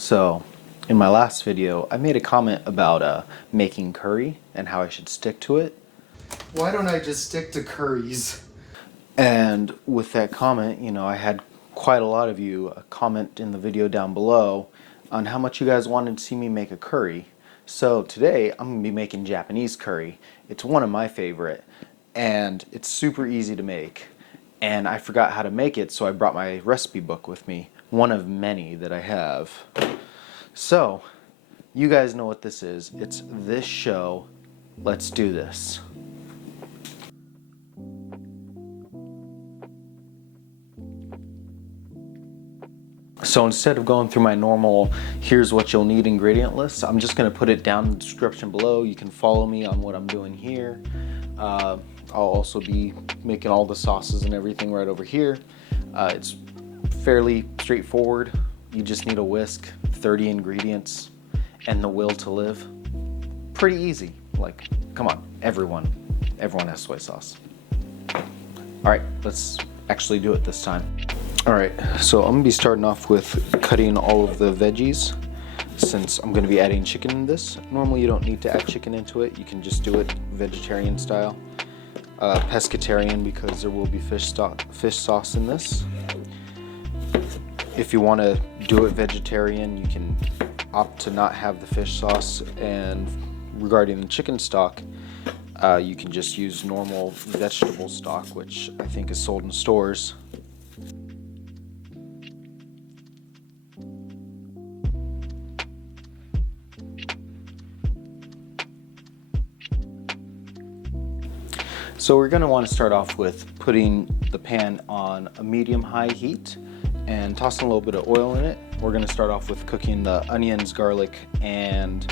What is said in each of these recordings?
So, in my last video, I made a comment about making curry and how I should stick to it. Why don't I just stick to curries? And with that comment, I had quite a lot of you comment in the video down below on how much you guys wanted to see me make a curry. So today, I'm going to be making Japanese curry. It's one of my favorite, and it's super easy to make. And I forgot how to make it, so I brought my recipe book with me, one of many that I have. So, you guys know what this is. It's this show. Let's do this. So instead of going through my normal here's what you'll need ingredient list, I'm just going to put it down in the description below. You can follow me on what I'm doing here. I'll also be making all the sauces and everything right over here. It's fairly straightforward. You just need a whisk, 30 ingredients, and the will to live. Pretty easy. Like, come on, everyone has soy sauce. All right, let's actually do it this time. All right, so I'm gonna be starting off with cutting all of the veggies since I'm gonna be adding chicken in this. Normally you don't need to add chicken into it. You can just do it vegetarian style. Pescatarian because there will be fish sauce in this. If you want to do it vegetarian, you can opt to not have the fish sauce. And regarding the chicken stock, you can just use normal vegetable stock, which I think is sold in stores. So we're going to want to start off with putting the pan on a medium-high heat and tossing a little bit of oil in it. We're going to start off with cooking the onions, garlic, and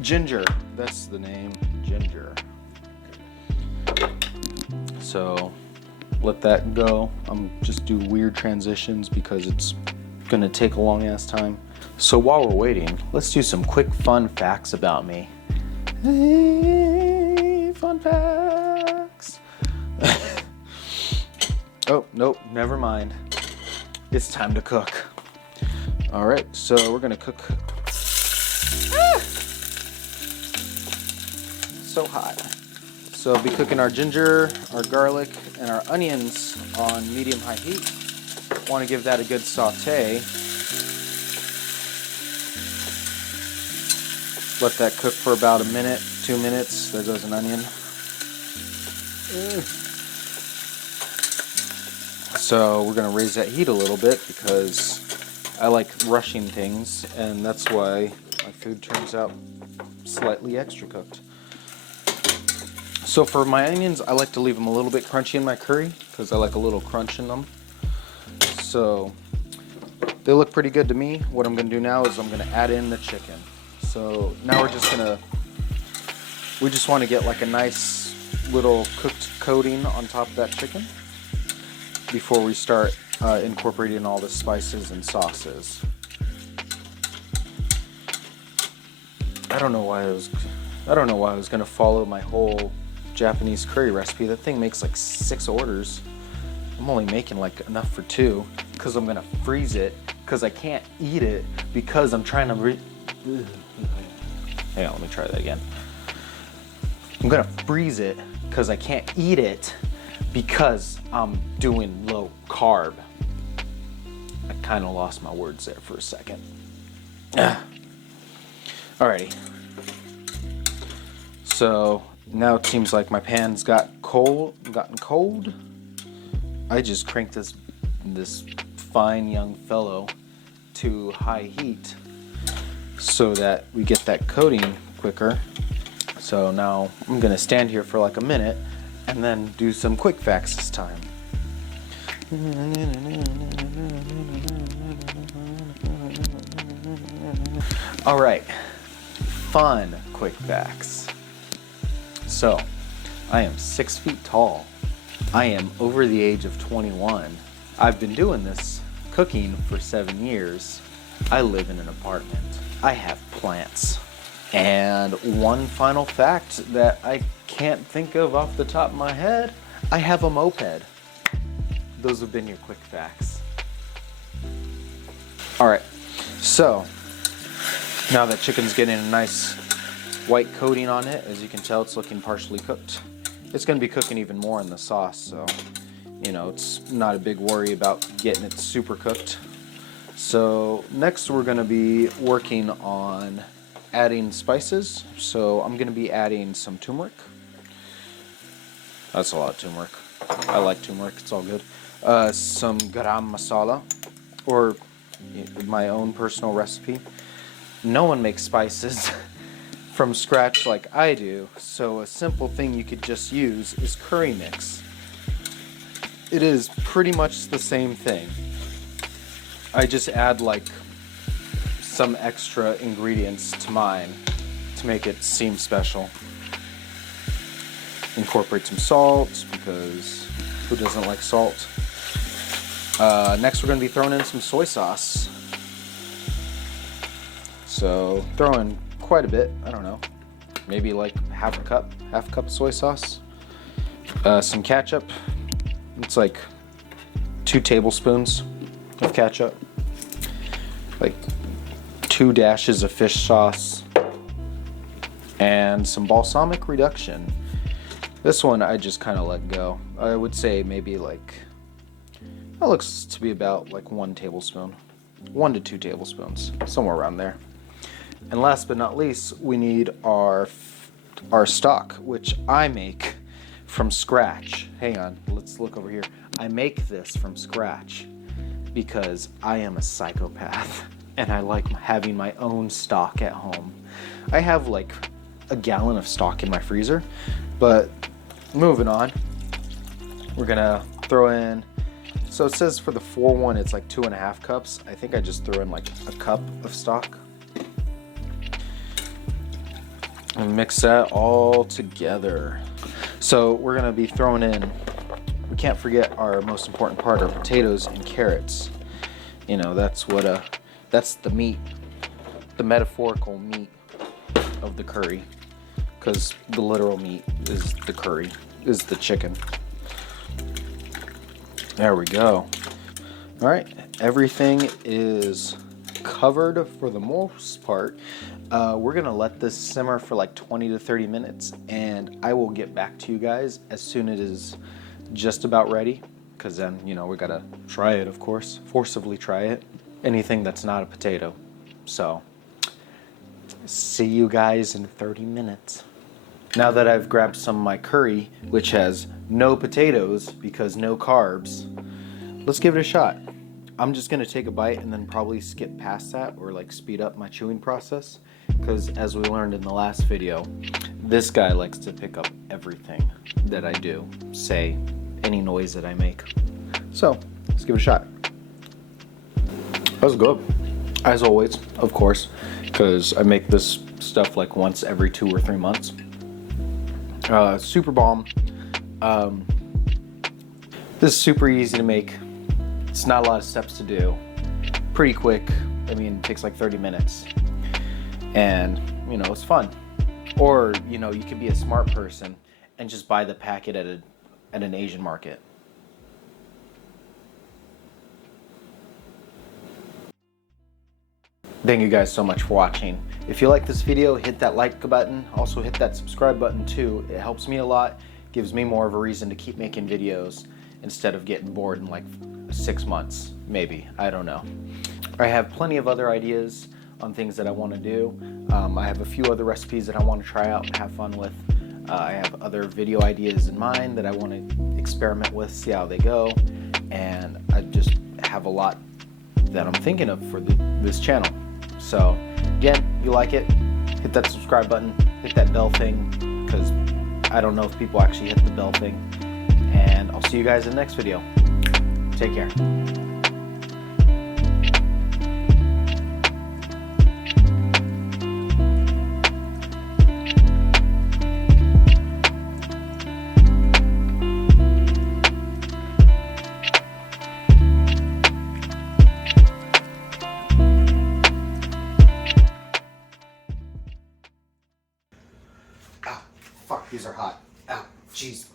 ginger. That's the name, ginger. So let that go. I'm just do weird transitions because it's going to take a long ass time. So while we're waiting, let's do some quick fun facts about me. Fun facts. Oh, nope, never mind. It's time to cook. All right, so we're gonna cook. So hot. So I'll be cooking our ginger, our garlic, and our onions on medium-high heat. Want to give that a good saute. Let that cook for about a minute, 2 minutes. There goes an onion. So we're going to raise that heat a little bit because I like rushing things, and that's why my food turns out slightly extra cooked. So for my onions, I like to leave them a little bit crunchy in my curry because I like a little crunch in them. So they look pretty good to me. What I'm going to do now is I'm going to add in the chicken. So now we just want to get like a nice little cooked coating on top of that chicken before we start incorporating all the spices and sauces. I don't know why I was going to follow my whole Japanese curry recipe. That thing makes like 6 orders. I'm only making like enough for 2 because I'm going to freeze it because I can't eat it because I'm trying to hang on, let me try that again. I'm gonna freeze it because I can't eat it because I'm doing low carb. I kind of lost my words there for a second. Alrighty. So now it seems like my pan's gotten cold. I just cranked this fine young fellow to high heat so that we get that coating quicker. So now I'm gonna stand here for like a minute and then do some quick facts this time. All right, fun quick facts. So I am 6 feet tall. I am over the age of 21. I've been doing this cooking for 7 years. I live in an apartment. I have plants. And one final fact that I can't think of off the top of my head, I have a moped. Those have been your quick facts. All right, so now that chicken's getting a nice white coating on it, as you can tell, it's looking partially cooked. It's going to be cooking even more in the sauce, so you know, it's not a big worry about getting it super cooked. So next we're going to be working on adding spices. So I'm going to be adding some turmeric. That's a lot of turmeric. I like turmeric, it's all good. Some garam masala, or my own personal recipe. No one makes spices from scratch like I do, so a simple thing you could just use is curry mix. It is pretty much the same thing. I just add like some extra ingredients to mine to make it seem special. Incorporate some salt, because who doesn't like salt? Next we're going to be throwing in some soy sauce. So throw in quite a bit, I don't know, maybe like half a cup of soy sauce. Some ketchup. It's like 2 tablespoons of ketchup. Like 2 dashes of fish sauce. And some balsamic reduction. This one I just kind of let go. I would say maybe like, that looks to be about like 1 tablespoon. 1 to 2 tablespoons, somewhere around there. And last but not least, we need our stock, which I make from scratch. Hang on, let's look over here. I make this from scratch because I am a psychopath and I like having my own stock at home. I have like a gallon of stock in my freezer, but moving on, we're gonna throw in, so it says for the 4-1 it's like 2.5 cups. I think I just threw in like a cup of stock. And mix that all together. So we're gonna be throwing in, we can't forget our most important part, our potatoes and carrots. You know, that's the meat, the metaphorical meat of the curry, because the literal meat is the curry, is the chicken. There we go. All right, everything is covered for the most part. We're gonna let this simmer for like 20 to 30 minutes, and I will get back to you guys as soon as it is just about ready, because then, you know, we gotta try it, of course, forcibly try it, anything that's not a potato. So see you guys in 30 minutes. Now that I've grabbed some of my curry, which has no potatoes because no carbs, let's give it a shot. I'm just gonna take a bite and then probably skip past that, or like speed up my chewing process, because as we learned in the last video, this guy likes to pick up everything that I do, say any noise that I make. So let's give it a shot. That was good, as always, of course, because I make this stuff like once every 2 or 3 months. Super bomb. This is super easy to make. It's not a lot of steps to do. Pretty quick. I mean, it takes like 30 minutes. And, you know, it's fun. Or, you know, you could be a smart person and just buy the packet at an Asian market. Thank you guys so much for watching. If you like this video, hit that like button. Also hit that subscribe button too. It helps me a lot. Gives me more of a reason to keep making videos instead of getting bored in like 6 months, maybe. I don't know. I have plenty of other ideas on things that I want to do. I have a few other recipes that I want to try out and have fun with. I have other video ideas in mind that I want to experiment with, see how they go. And I just have a lot that I'm thinking of for this channel. So again, if you like it, hit that subscribe button, hit that bell thing, because I don't know if people actually hit the bell thing. And I'll see you guys in the next video. Take care. Ow, fuck, these are hot. Ow, jeez.